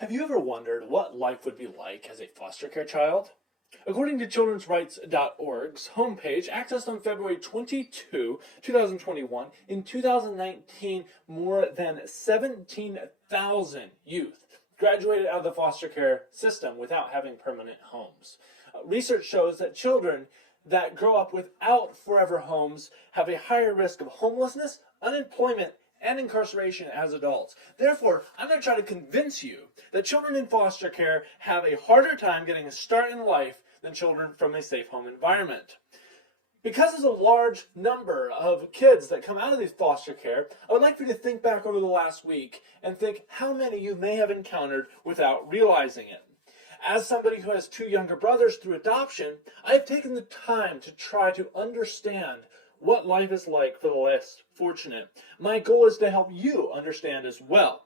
Have you ever wondered what life would be like as a foster care child? According to childrensrights.org's homepage, accessed on February 22, 2021, in 2019, more than 17,000 youth graduated out of the foster care system without having permanent homes. Research shows that children that grow up without forever homes have a higher risk of homelessness, unemployment, and incarceration as adults. Therefore, I'm going to try to convince you that children in foster care have a harder time getting a start in life than children from a safe home environment. Because there's a large number of kids that come out of these foster care, I would like for you to think back over the last week and think how many you may have encountered without realizing it. As somebody who has two younger brothers through adoption, I have taken the time to try to understand what life is like for the less fortunate. My goal is to help you understand as well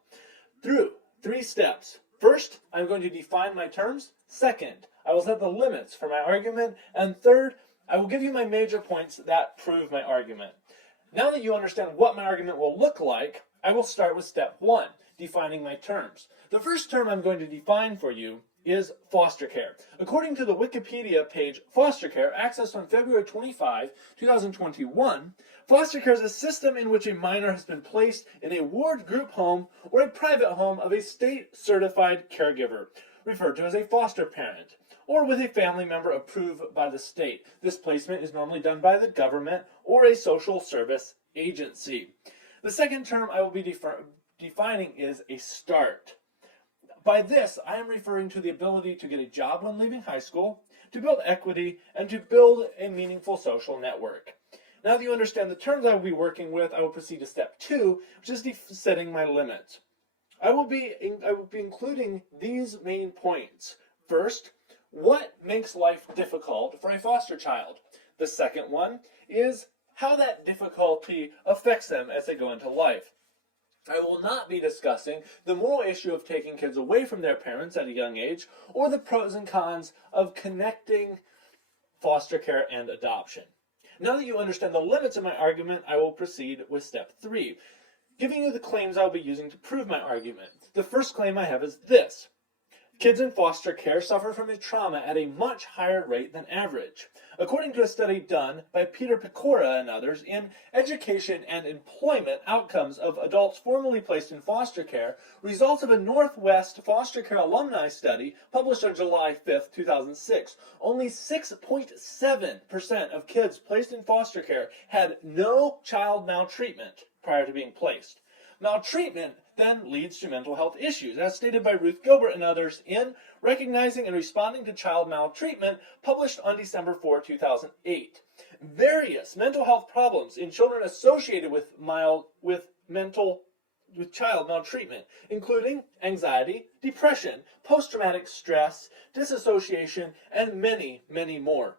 through 3 steps. First, I'm going to define my terms. Second, I will set the limits for my argument. And third, I will give you my major points that prove my argument. Now that you understand what my argument will look like, I will start with step 1, defining my terms. The first term I'm going to define for you is foster care. According to the Wikipedia page, foster care, accessed on February 25, 2021, foster care is a system in which a minor has been placed in a ward group home or a private home of a state-certified caregiver, referred to as a foster parent, or with a family member approved by the state. This placement is normally done by the government or a social service agency. The second term I will be defining is a start. By this, I am referring to the ability to get a job when leaving high school, to build equity, and to build a meaningful social network. Now that you understand the terms I will be working with, I will proceed to step 2, which is setting my limits. I will be including these main points. First, what makes life difficult for a foster child? The second one is how that difficulty affects them as they go into life. I will not be discussing the moral issue of taking kids away from their parents at a young age, or the pros and cons of connecting foster care and adoption. Now that you understand the limits of my argument, I will proceed with step 3, giving you the claims I will be using to prove my argument. The first claim I have is this: kids in foster care suffer from a trauma at a much higher rate than average. According to a study done by Peter Pecora and others in Education and Employment Outcomes of Adults Formerly Placed in Foster Care, results of a Northwest foster care alumni study published on July 5, 2006, only 6.7% of kids placed in foster care had no child maltreatment prior to being placed. Maltreatment then leads to mental health issues, as stated by Ruth Gilbert and others in Recognizing and Responding to Child Maltreatment, published on December 4, 2008. Various mental health problems in children associated with child maltreatment, including anxiety, depression, post-traumatic stress, disassociation, and many, many more.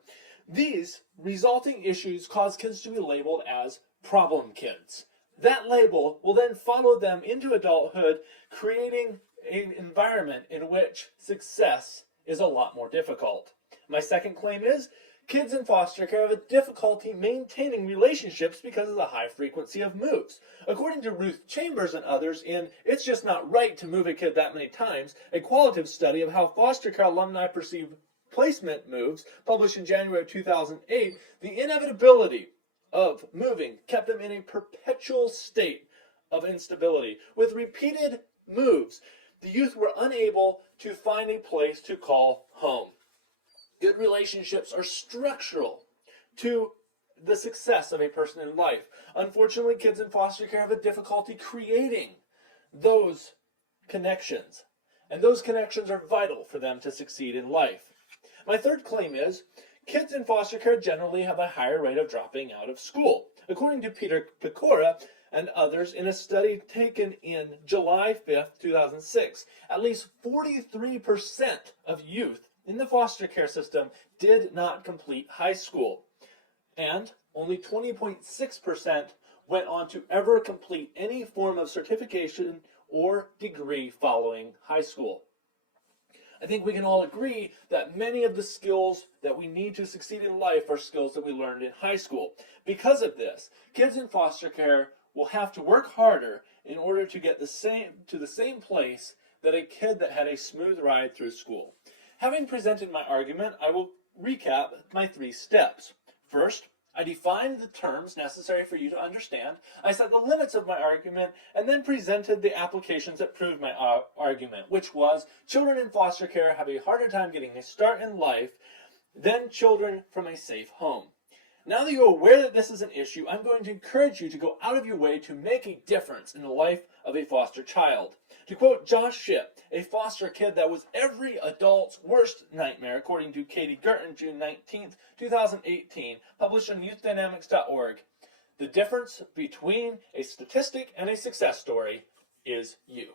These resulting issues cause kids to be labeled as problem kids. That label will then follow them into adulthood, creating an environment in which success is a lot more difficult. My second claim is kids in foster care have a difficulty maintaining relationships because of the high frequency of moves. According to Ruth Chambers and others in It's Just Not Right to Move a Kid That Many Times, a qualitative study of how foster care alumni perceive placement moves, published in January 2008, the inevitability of moving kept them in a perpetual state of instability. With repeated moves, the youth were unable to find a place to call home. Good relationships are structural to the success of a person in life. Unfortunately, kids in foster care have a difficulty creating those connections, and those connections are vital for them to succeed in life. My third claim is kids in foster care generally have a higher rate of dropping out of school. According to Peter Pecora and others in a study taken in July 5, 2006, at least 43% of youth in the foster care system did not complete high school, and only 20.6% went on to ever complete any form of certification or degree following high school. I think we can all agree that many of the skills that we need to succeed in life are skills that we learned in high school. Because of this, kids in foster care will have to work harder in order to get to the same place than a kid that had a smooth ride through school. Having presented my argument, I will recap my 3 steps. First, I defined the terms necessary for you to understand. I set the limits of my argument and then presented the applications that proved my argument, which was children in foster care have a harder time getting a start in life than children from a safe home. Now that you're aware that this is an issue, I'm going to encourage you to go out of your way to make a difference in the life of a foster child. To quote Josh Shipp, a foster kid that was every adult's worst nightmare, according to Katie Gurton, June 19th, 2018, published on youthdynamics.org, the difference between a statistic and a success story is you.